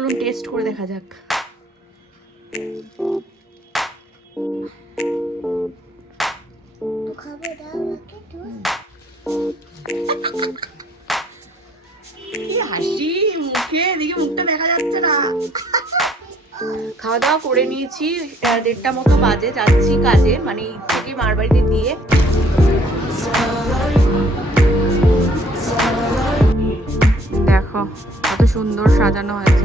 চলুন টেস্ট করে দেখা যাক। হাসি মুখে এদিকে মুখটা দেখা যাচ্ছে না। খাওয়া দাওয়া করে নিয়েছি দেড়টা মতো বাজে যাচ্ছি কাজে মানে থেকে মার বাড়িতে দিয়ে। দেখো। কত সুন্দর সাজানো হয়েছে।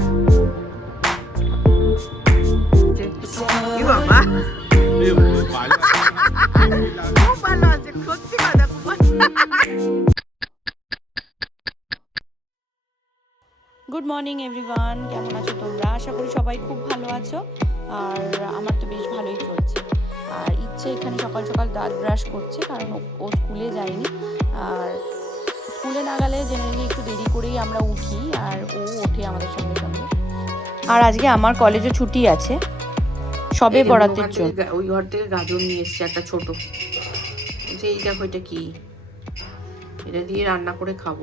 বাবা? খুব ভালো আছে সত্যি কথা খুব গুড মর্নিং এভরিওয়ান কেমন আছো তোমরা? আশা করি সবাই খুব ভালো আছো আর আমার তো বেশ ভালোই চলছে। আর ইচ্ছে এখানে সকাল সকাল দাঁত ব্রাশ করছে কারণ ও- ও স্কুলে যায়নি। আর স্কুলে না গেলে জেনারেলি একটু দেরি করেই আমরা উঠি আর ও ওঠে আমাদের সঙ্গে সঙ্গে। আর আজকে আমার কলেজে ছুটি আছে। সবে বরাতের জন্য। ওই ঘর থেকে গাজর নিয়ে এসছে একটা ছোট। যে এই দেখো এটা কি? এটা দিয়ে রান্না করে খাব।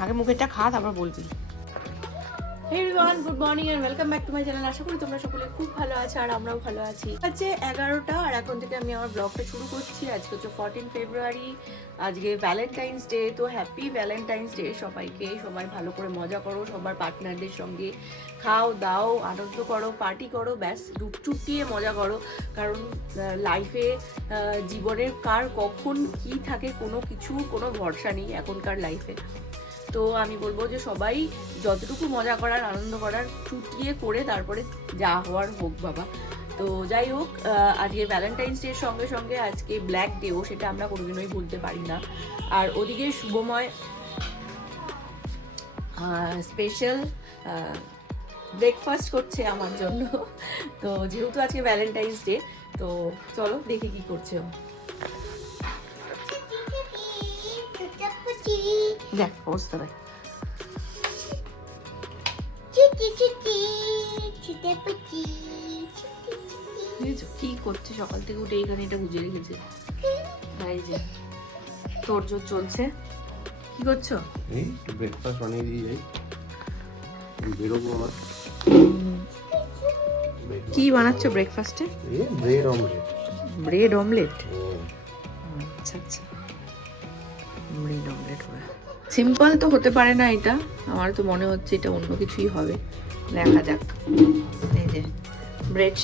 আগে মুখেরটা খা তারপর বলবি। Everyone good morning and welcome back to my channel আশা করি তোমরা সকলে খুব ভালো আছো আর আমরাও ভালো আছি। হচ্ছে এগারোটা আর এখন থেকে আমি আমার ব্লগটা শুরু করছি। আজকে হচ্ছে ফোরটিন ফেব্রুয়ারি আজকে ভ্যালেন্টাইন্স ডে তো হ্যাপি ভ্যালেন্টাইন্স ডে সবাইকে। সবাই ভালো করে মজা করো, সবার পার্টনারদের সঙ্গে খাও, দাও, আনন্দ করো পার্টি করো, ব্যাস চুটিয়ে মজা করো। কারণ লাইফে জীবনের কার কখন কি থাকে কোনো কিছু, কোনো ভরসা নেই এখনকার লাইফে তো আমি বলব যে সবাই যতটুকু মজা করার, আনন্দ করার চুটিয়ে করে তারপরে যা হওয়ার হোক বাবা। তো যাই হোক আজকে ভ্যালেন্টাইন্স ডের সঙ্গে সঙ্গে আজকে ব্ল্যাক ডেও সেটা আমরা কোনোদিনই ভুলতে পারি না। আর ওদিকে শুভময় স্পেশাল ব্রেকফাস্ট করছে আমার জন্য। তো যেহেতু আজকে ভ্যালেন্টাইন্স ডে তো চলো দেখি কি করছে ও। দেখ অবস্থা দেখ কি করছে সকাল থেকে উঠে এখানে এটা বুঝে রেখেছে এই যে তোর জোর চলছে কি করছ এই ব্রেকফাস্ট বানিয়ে দিয়ে যাই বেরোবো আমার কি বানাচ্ছো ব্রেকফাস্টে ব্রেড অমলেট ব্রেড অমলেট আচ্ছা আচ্ছা ব্রেড অমলেট হবে সিম্পল তো হতে পারে না এটা। আমার তো মনে হচ্ছে এটা অন্য কিছুই হবে। দেখা যাক। এই যে ব্রেড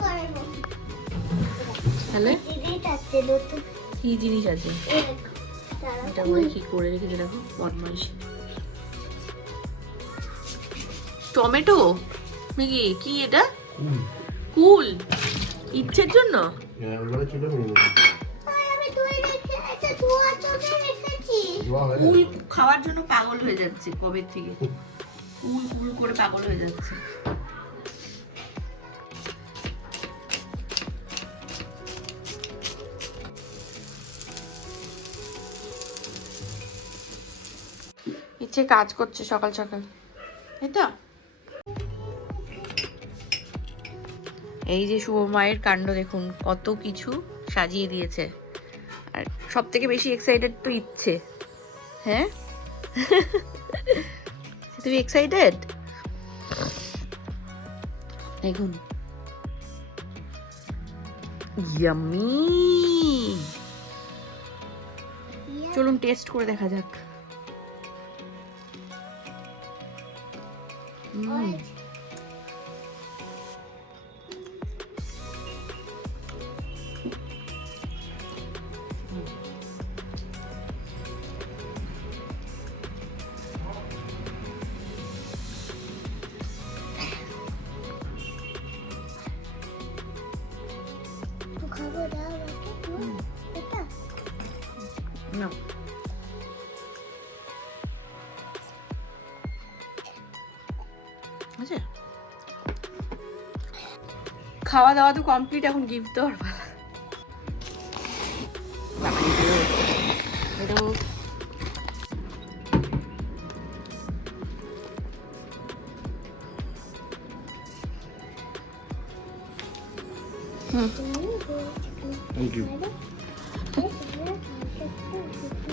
করব তাহলে? কি জিনিস আছে? এটা করে কি করে রেখেছে দেখো? বদমাইশ। টমেটো? মিকি কি এটা? কুল। ইচ্ছের জন্য? কুল খাওয়ার জন্য পাগল হয়ে যাচ্ছে কবে থেকে? কুল কুল করে পাগল হয়ে যাচ্ছে। ইচ্ছে কাজ করছে সকাল সকাল। এই তো। এই যে শুভ মায়ের কাণ্ড দেখুন কত কিছু সাজিয়ে দিয়েছে। আর সব থেকে বেশি এক্সাইটেড তো ইচ্ছে। হ্যাঁ? তুমি এক্সাইটেড দেখুন ইয়ামি চলুন টেস্ট করে দেখা যাক। হুম খাওয়া দাওয়া তো কমপ্লিট এখন গিফট দেওয়ার পালা।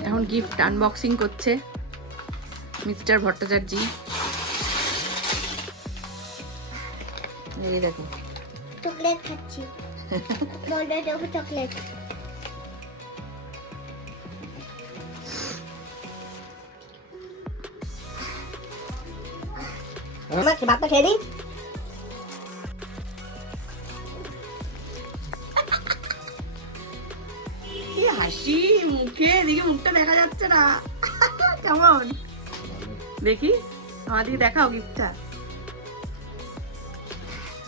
এখন গিফট আনবক্সিং করছে মিস্টার ভট্টাচার্য। এই দেখো। চকলেট খাচ্ছি। চকলেট। হাসি, মুখে, এদিকে মুখটা দেখা যাচ্ছে না। কেমন? দেখি, আমার দিকে দেখাও গিফটটা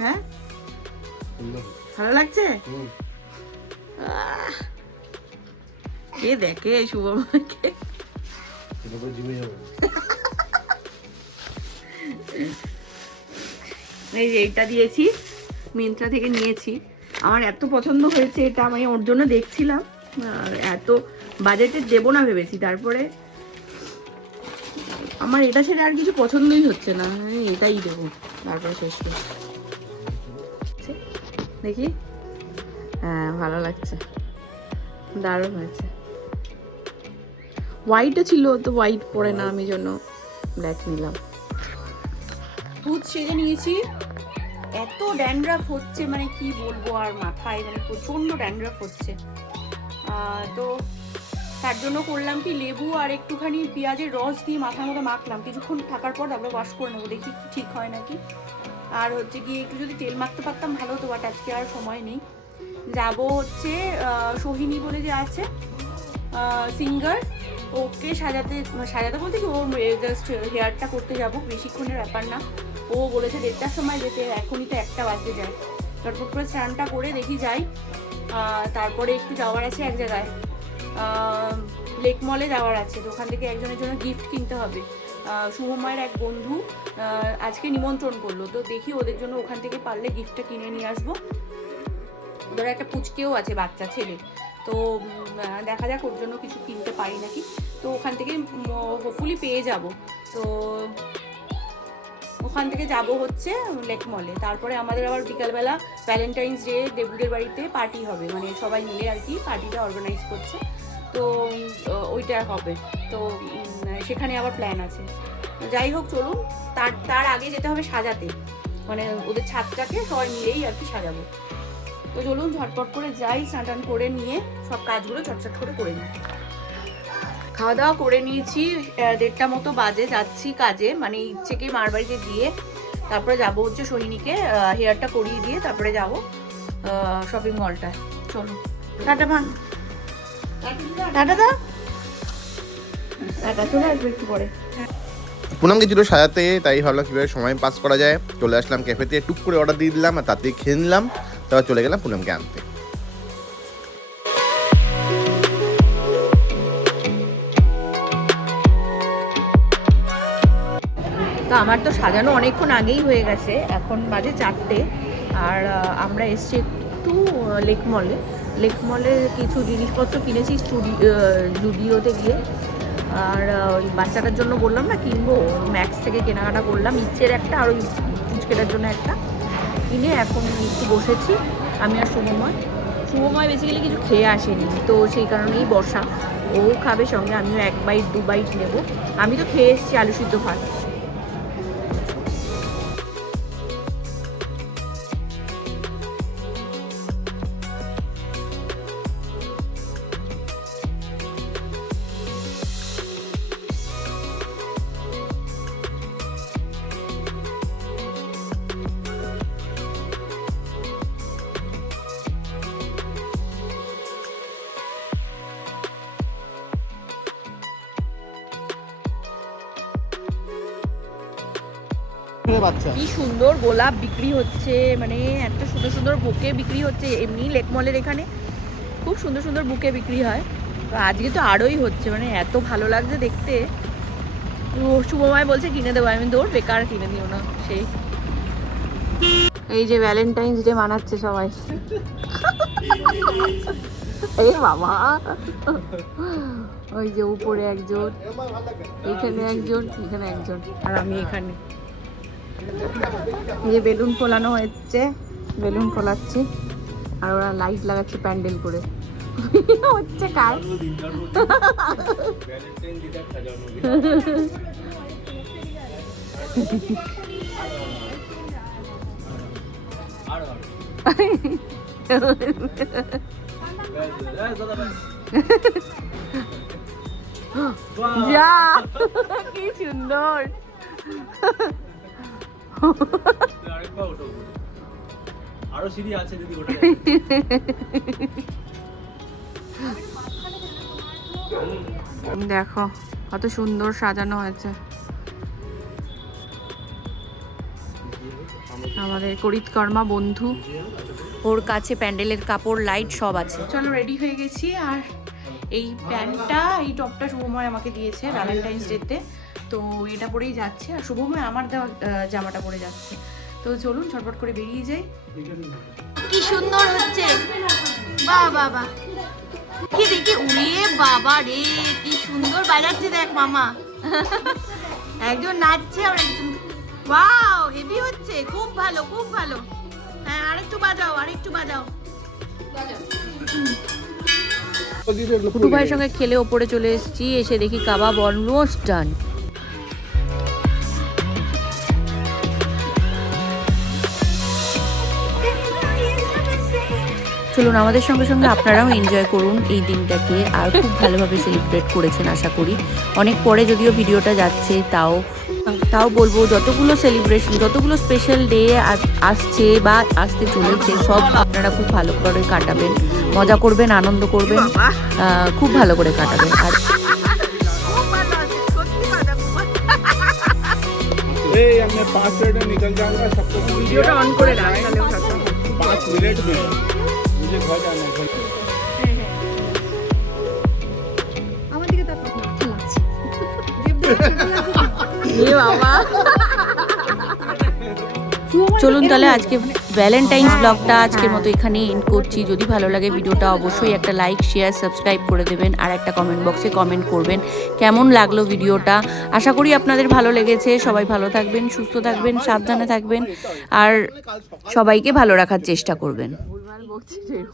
হ্যাঁ? ভালো লাগছে? কে দেখে শুভমাকে করে এই যে এইটা দিয়েছি মিন্ত্রা থেকে নিয়েছি। আমার এত পছন্দ হয়েছে এটা আমি ওর জন্য দেখছিলাম। এত বাজেটে দেবো না ভেবেছি তারপরে আমার এটা ছেড়ে আর কিছু পছন্দই হচ্ছে না। এটাই দেবো তারপরে শেষ করছি। দেখি? হ্যাঁ ভালো লাগছে। দারুণ হয়েছে। হোয়াইটও ছিল, তো হোয়াইট পরে না, আমি জন্য ব্ল্যাক নিলাম। দুধ সেজে নিয়েছি। এত ড্যান্ড্রাফ হচ্ছে মানে কি বলব আর মাথায় মানে প্রচণ্ড ড্যান্ড্রাফ হচ্ছে। তো তার জন্য করলাম কি, লেবু আর একটুখানি পেঁয়াজের রস দিয়ে মাথার মতো মাখলাম। কিছুক্ষণ থাকার পর তারপরে ওয়াশ করে নেব, দেখি ঠিক হয় নাকি। আর হচ্ছে গিয়ে একটু যদি তেল মাখতে পারতাম ভালো হতো বাট আজকে আর সময় নেই। যাব হচ্ছে সোহিনী বলে যে আছে সিঙ্গার ওকে সাজাতে সাজাতে বলতে কি ও জাস্ট হেয়ারটা করতে যাব, বেশিক্ষণের ব্যাপার না। ও বলেছে দেড়টার সময় যেতে, এখনই তো একটা বাজতে যায়। চটপট করে স্নানটা করে দেখি যাই। তারপরে একটু যাওয়ার আছে এক জায়গায়। লেক মলে যাওয়ার আছে, তো ওখান থেকে একজনের জন্য গিফট কিনতে হবে। শুভময়ের এক বন্ধু আজকে নিমন্ত্রণ করল। তো দেখি ওদের জন্য ওখান থেকে পারলে গিফটটা কিনে নিয়ে আসব। ওদের একটা পুচকেও আছে, বাচ্চা, ছেলে। তো দেখা যাক ওর জন্য কিছু কিনতে পারি নাকি। তো ওখান থেকে হোপফুলি পেয়ে যাব। তো ওখান থেকে যাব হচ্ছে লেক মলে তারপরে আমাদের আবার বিকালবেলা ভ্যালেন্টাইন্স ডে দেবুদের বাড়িতে পার্টি হবে। মানে সবাই মিলে আর কি পার্টিটা অর্গানাইজ করছে। তো ওইটা হবে। তো সেখানে আবার প্ল্যান আছে। যাই হোক, চলুন। তার তার আগে যেতে হবে সাজাতে। মানে ওদের ছাদটাকে সবাই মিলেই আর কি সাজাবো। তো চলুন, ঝটপট করে যাই স্নান করে নিয়ে সব কাজগুলো চটচট করে করে নিই। খাওয়া দাওয়া করে নিয়েছি। দেড়টা মতো বাজে, যাচ্ছি কাজে। মানে ইচ্ছেকে মার বাড়িতে দিয়ে তারপরে যাব হচ্ছে সোহিনীকে হেয়ারটা করিয়ে দিয়ে তারপরে যাব শপিং মলটায় চলো টাটা মা টাটা দা টাটা চলে আসবে একটু পরে। পুনম গেছিল সাজাতে তাই ভাবলাম কীভাবে সময় পাস করা যায়। চলে আসলাম ক্যাফেতে টুক করে অর্ডার দিয়ে দিলাম আর তাতে খেয়ে নিলাম। তারপর চলে গেলাম পুনমকে আনতে। তো আমার তো সাজানো অনেকক্ষণ আগেই হয়ে গেছে। এখন বাজে চারটে। আর আমরা এসছি একটু লেক মলে লেক মলে কিছু জিনিসপত্র কিনেছি জুডিওতে গিয়ে। আর ওই বাচ্চাটার জন্য বললাম না, কিনবো। ম্যাক্স থেকে কেনাকাটা করলাম। ইচ্ছের একটা আর ওই ফুচকেটার জন্য একটা। কিনে এখন একটু বসেছি। আমি আর শুভময়। শুভময় বেসিক্যালি কিছু খেয়ে আসেনি, তো সেই কারণেই বসা। ও খাবে সঙ্গে, আমিও এক বাইট দু বাইট নেব। আমি তো খেয়ে এসেছি আলু সিদ্ধ ভাত। বাচ্চা। কি সুন্দর গোলাপ বিক্রি হচ্ছে মানে এত সুন্দর সুন্দর বুকে বিক্রি হচ্ছে, এমনি লেকমলের এখানে। খুব সুন্দর সুন্দর বুকে বিক্রি হয়। তো আজকে তো আরোই হচ্ছে মানে এত ভালো লাগছে দেখতে। শুভময় বলছে কিনে দেবো, আমি দৌড় বেকার কিনে দিও না, সেই। এই যে ভ্যালেন্টাইন্স ডে মানাচ্ছে সবাই। এই বাবা ওই যে উপরে একজন, এখানে একজন এখানে একজন, আর আমি এখানে। যে বেলুন ফোলানো হচ্ছে বেলুন ফোলাচ্ছি আর ওরা লাইট লাগাচ্ছে প্যান্ডেল করে। হচ্ছে কার? যা কি সুন্দর। আরও সিঁড়ি আছে যদি ওঠা দেখো। কত সুন্দর সাজানো হয়েছে। আমাদের করিতকর্মা বন্ধু ওর কাছে প্যান্ডেলের কাপড় লাইট সব আছে। চলো রেডি হয়ে গেছি। আর এই প্যান্টটা এই টপটা শুভময় আমাকে দিয়েছে ভ্যালেন্টাইন্স ডেতে তো এটা পরেই যাচ্ছে। আর শুভময় আমার দেওয়া জামাটা পরে যাচ্ছে। তো চলুন ঝটপট করে বেরিয়ে যাই। কি সুন্দর হচ্ছে বাহ বাহ বাহ। কি দেখি উড়ে বাবা রে কি সুন্দর বাজাচ্ছে দেখ মামা। একজন নাচছে আর একজন ওয়াও হেভি হচ্ছে। খুব ভালো খুব ভালো। হ্যাঁ আরেকটু বাজাও আরেকটু বাজাও। কুটু ভাইয়ের সঙ্গে খেলে ওপরে চলে এসেছি এসে দেখি কাবাব অলমোস্ট ডান চলুন আমাদের সঙ্গে সঙ্গে আপনারাও এনজয় করুন এই দিনটাকে আর খুব ভালোভাবে সেলিব্রেট করেছেন আশা করি। অনেক পরে যদিও ভিডিওটা যাচ্ছে তাও তাও বলব যতগুলো সেলিব্রেশন যতগুলো স্পেশাল ডে আসছে বা আসতে চলেছে সব আপনারা খুব ভালো করে কাটাবেন মজা করবেন আনন্দ করবেন খুব ভালো করে কাটাবেন। আর পাঁচ মিনিট নিকল যাওয়া जाऊंगा ভিডিওটা অন করে करे पाँच मिनट যায় না চলুন তাহলে আজকে ভ্যালেন্টাইন্স ব্লগটা আজকের মতো এখানে এন্ড করছি। যদি ভালো লাগে ভিডিওটা অবশ্যই একটা লাইক শেয়ার সাবস্ক্রাইব করে দেবেন আর একটা কমেন্ট বক্সে কমেন্ট করবেন কেমন লাগল ভিডিওটা। আশা করি আপনাদের ভালো লেগেছে। সবাই ভালো থাকবেন সুস্থ থাকবেন সাবধানে থাকবেন আর সবাইকে ভালো রাখার চেষ্টা করবেন। 먹지래요.